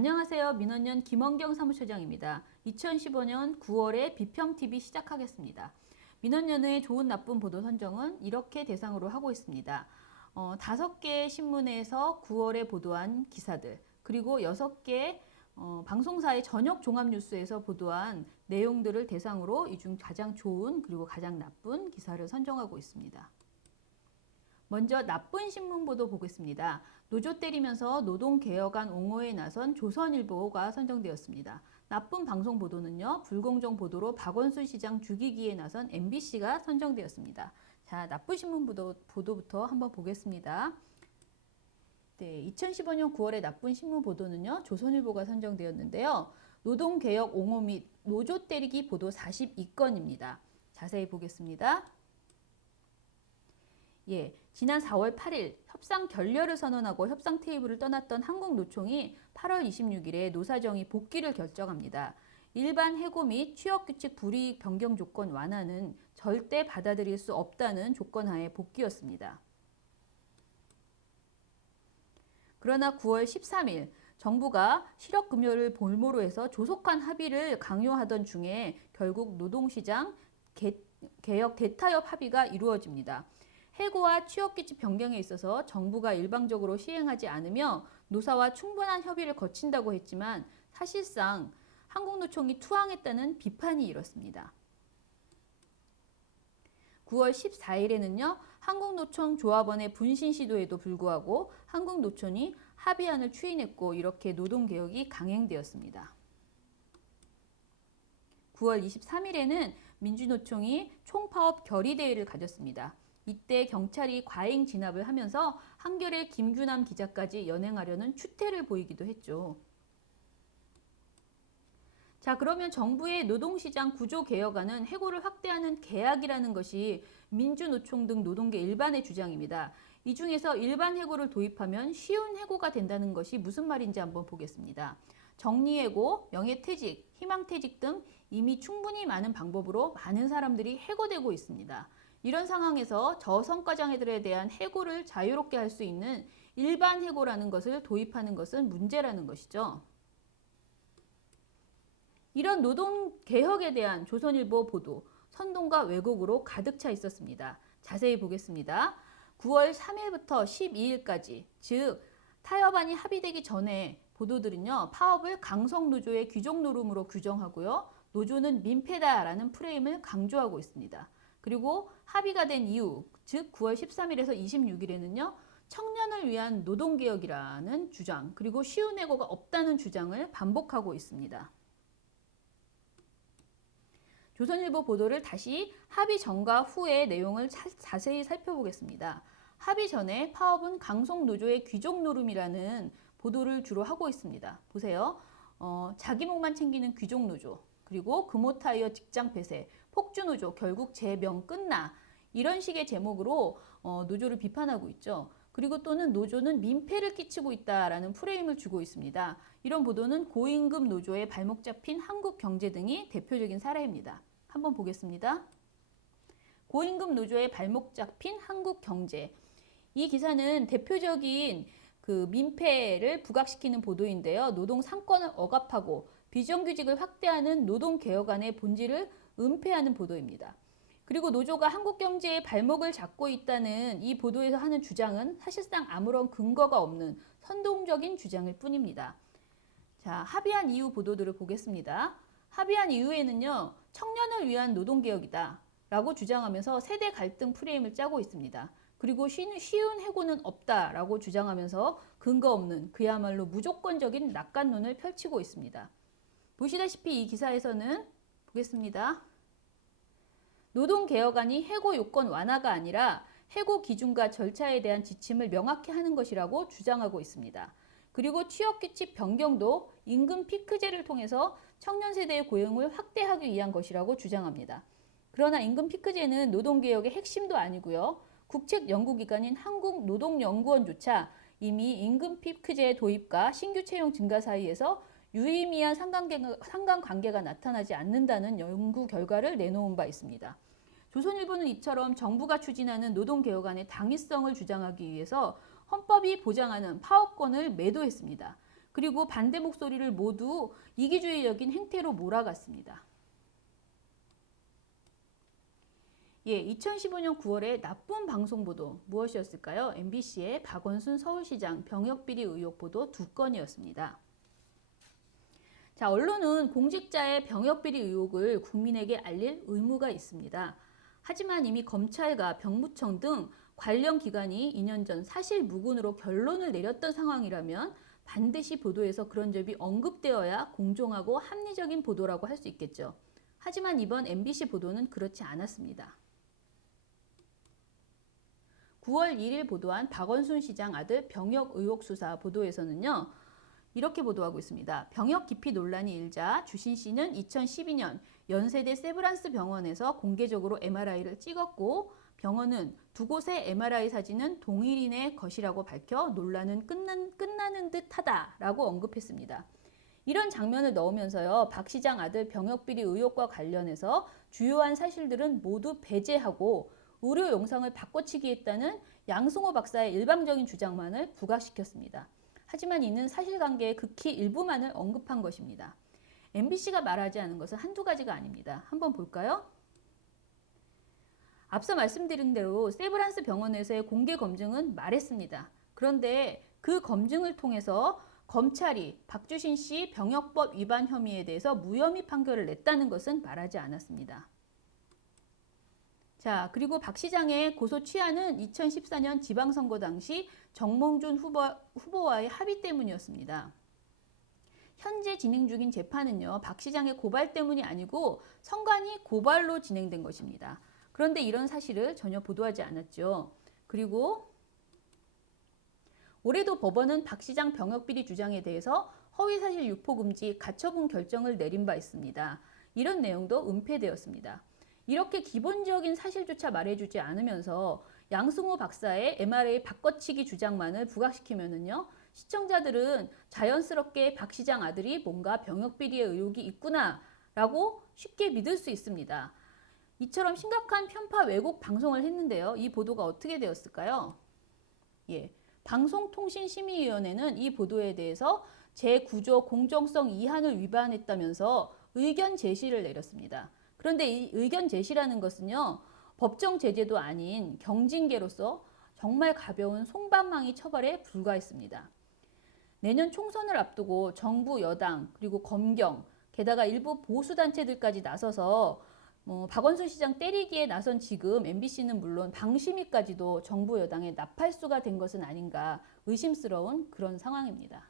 안녕하세요. 민원연 김원경 사무처장입니다. 2015년 9월에 비평TV 시작하겠습니다. 민원연의 좋은 나쁜 보도 선정은 이렇게 대상으로 하고 있습니다. 5개 신문에서 9월에 보도한 기사들, 그리고 6개 방송사의 저녁 종합뉴스에서 보도한 내용들을 대상으로 이 중 가장 좋은 그리고 가장 나쁜 기사를 선정하고 있습니다. 먼저 나쁜 신문 보도 보겠습니다. 노조 때리면서 노동개혁안 옹호에 나선 조선일보가 선정되었습니다. 나쁜 방송 보도는요, 불공정 보도로 박원순 시장 죽이기에 나선 MBC가 선정되었습니다. 자, 나쁜 신문 보도부터 한번 보겠습니다. 네, 2015년 9월에 나쁜 신문 보도는요, 조선일보가 선정되었는데요. 노동개혁 옹호 및 노조 때리기 보도 42건입니다. 자세히 보겠습니다. 예, 지난 4월 8일 협상 결렬을 선언하고 협상 테이블을 떠났던 한국노총이 8월 26일에 노사정이 복귀를 결정합니다. 일반 해고 및 취업규칙 불이익 변경 조건 완화는 절대 받아들일 수 없다는 조건하에 복귀였습니다. 그러나 9월 13일 정부가 실업급여를 볼모로 해서 조속한 합의를 강요하던 중에 결국 노동시장 개혁 대타협 합의가 이루어집니다. 해고와 취업규칙 변경에 있어서 정부가 일방적으로 시행하지 않으며 노사와 충분한 협의를 거친다고 했지만 사실상 한국노총이 투항했다는 비판이 일었습니다. 9월 14일에는요. 한국노총 조합원의 분신 시도에도 불구하고 한국노총이 합의안을 추인했고 이렇게 노동개혁이 강행되었습니다. 9월 23일에는 민주노총이 총파업 결의대회를 가졌습니다. 이때 경찰이 과잉 진압을 하면서 한겨레 김규남 기자까지 연행하려는 추태를 보이기도 했죠. 자, 그러면 정부의 노동시장 구조개혁안은 해고를 확대하는 계약이라는 것이 민주노총 등 노동계 일반의 주장입니다. 이 중에서 일반 해고를 도입하면 쉬운 해고가 된다는 것이 무슨 말인지 한번 보겠습니다. 정리해고, 명예퇴직, 희망퇴직 등 이미 충분히 많은 방법으로 많은 사람들이 해고되고 있습니다. 이런 상황에서 저성과장애들에 대한 해고를 자유롭게 할 수 있는 일반 해고라는 것을 도입하는 것은 문제라는 것이죠. 이런 노동개혁에 대한 조선일보 보도, 선동과 왜곡으로 가득 차 있었습니다. 자세히 보겠습니다. 9월 3일부터 12일까지, 즉 타협안이 합의되기 전에 보도들은요, 파업을 강성노조의 귀족노름으로 규정하고요, 노조는 민폐다라는 프레임을 강조하고 있습니다. 그리고 합의가 된 이후, 즉 9월 13일에서 26일에는요. 청년을 위한 노동개혁이라는 주장, 그리고 쉬운 해고가 없다는 주장을 반복하고 있습니다. 조선일보 보도를 다시 합의 전과 후의 내용을 자세히 살펴보겠습니다. 합의 전에 파업은 강성노조의 귀족노름이라는 보도를 주로 하고 있습니다. 보세요. 자기 목만 챙기는 귀족노조, 그리고 금호타이어 직장 폐쇄, 폭주노조 결국 제명 끝나, 이런 식의 제목으로 노조를 비판하고 있죠. 그리고 또는 노조는 민폐를 끼치고 있다라는 프레임을 주고 있습니다. 이런 보도는 고임금 노조의 발목 잡힌 한국경제 등이 대표적인 사례입니다. 한번 보겠습니다. 고임금 노조의 발목 잡힌 한국경제. 이 기사는 대표적인 그 민폐를 부각시키는 보도인데요. 노동 3권을 억압하고 비정규직을 확대하는 노동개혁안의 본질을 은폐하는 보도입니다. 그리고 노조가 한국 경제의 발목을 잡고 있다는 이 보도에서 하는 주장은 사실상 아무런 근거가 없는 선동적인 주장일 뿐입니다. 자, 합의한 이후 보도들을 보겠습니다. 합의한 이후에는요, 청년을 위한 노동개혁이다 라고 주장하면서 세대 갈등 프레임을 짜고 있습니다. 그리고 쉬운 해고는 없다라고 주장하면서 근거 없는 그야말로 무조건적인 낙관론을 펼치고 있습니다. 보시다시피 이 기사에서는 보겠습니다. 노동개혁안이 해고 요건 완화가 아니라 해고 기준과 절차에 대한 지침을 명확히 하는 것이라고 주장하고 있습니다. 그리고 취업규칙 변경도 임금 피크제를 통해서 청년 세대의 고용을 확대하기 위한 것이라고 주장합니다. 그러나 임금 피크제는 노동개혁의 핵심도 아니고요. 국책연구기관인 한국노동연구원조차 이미 임금 피크제 도입과 신규 채용 증가 사이에서 유의미한 상관관계가 나타나지 않는다는 연구 결과를 내놓은 바 있습니다. 조선일보는 이처럼 정부가 추진하는 노동개혁안의 당위성을 주장하기 위해서 헌법이 보장하는 파업권을 매도했습니다. 그리고 반대 목소리를 모두 이기주의적인 행태로 몰아갔습니다. 예, 2015년 9월에 나쁜 방송 보도 무엇이었을까요? MBC의 박원순 서울시장 병역비리 의혹 보도 2건이었습니다. 자, 언론은 공직자의 병역비리 의혹을 국민에게 알릴 의무가 있습니다. 하지만 이미 검찰과 병무청 등 관련 기관이 2년 전 사실 무근으로 결론을 내렸던 상황이라면 반드시 보도에서 그런 점이 언급되어야 공정하고 합리적인 보도라고 할 수 있겠죠. 하지만 이번 MBC 보도는 그렇지 않았습니다. 9월 1일 보도한 박원순 시장 아들 병역 의혹 수사 보도에서는요. 이렇게 보도하고 있습니다. 병역 기피 논란이 일자 주신 씨는 2012년 연세대 세브란스 병원에서 공개적으로 MRI를 찍었고 병원은 두 곳의 MRI 사진은 동일인의 것이라고 밝혀 논란은 끝나는 듯하다라고 언급했습니다. 이런 장면을 넣으면서요. 박 시장 아들 병역비리 의혹과 관련해서 주요한 사실들은 모두 배제하고 의료 영상을 바꿔치기 했다는 양승호 박사의 일방적인 주장만을 부각시켰습니다. 하지만 이는 사실관계의 극히 일부만을 언급한 것입니다. MBC가 말하지 않은 것은 한두 가지가 아닙니다. 한번 볼까요? 앞서 말씀드린 대로 세브란스 병원에서의 공개 검증은 말했습니다. 그런데 그 검증을 통해서 검찰이 박주신 씨 병역법 위반 혐의에 대해서 무혐의 판결을 냈다는 것은 말하지 않았습니다. 자, 그리고 박 시장의 고소 취하는 2014년 지방선거 당시 정몽준 후보와의 합의 때문이었습니다. 현재 진행 중인 재판은요, 박 시장의 고발 때문이 아니고 선관위 고발로 진행된 것입니다. 그런데 이런 사실을 전혀 보도하지 않았죠. 그리고 올해도 법원은 박 시장 병역비리 주장에 대해서 허위사실 유포금지 가처분 결정을 내린 바 있습니다. 이런 내용도 은폐되었습니다. 이렇게 기본적인 사실조차 말해주지 않으면서 양승호 박사의 MRI 바꿔치기 주장만을 부각시키면은요, 시청자들은 자연스럽게 박 시장 아들이 뭔가 병역비리의 의혹이 있구나라고 쉽게 믿을 수 있습니다. 이처럼 심각한 편파 왜곡 방송을 했는데요. 이 보도가 어떻게 되었을까요? 예, 방송통신심의위원회는 이 보도에 대해서 제9조 공정성 이한을 위반했다면서 의견 제시를 내렸습니다. 그런데 이 의견 제시라는 것은요, 법정 제재도 아닌 경징계로서 정말 가벼운 송방망이 처벌에 불과했습니다. 내년 총선을 앞두고 정부, 여당, 그리고 검경, 게다가 일부 보수단체들까지 나서서 박원순 시장 때리기에 나선 지금 MBC는 물론 방심위까지도 정부 여당의 나팔수가 된 것은 아닌가 의심스러운 그런 상황입니다.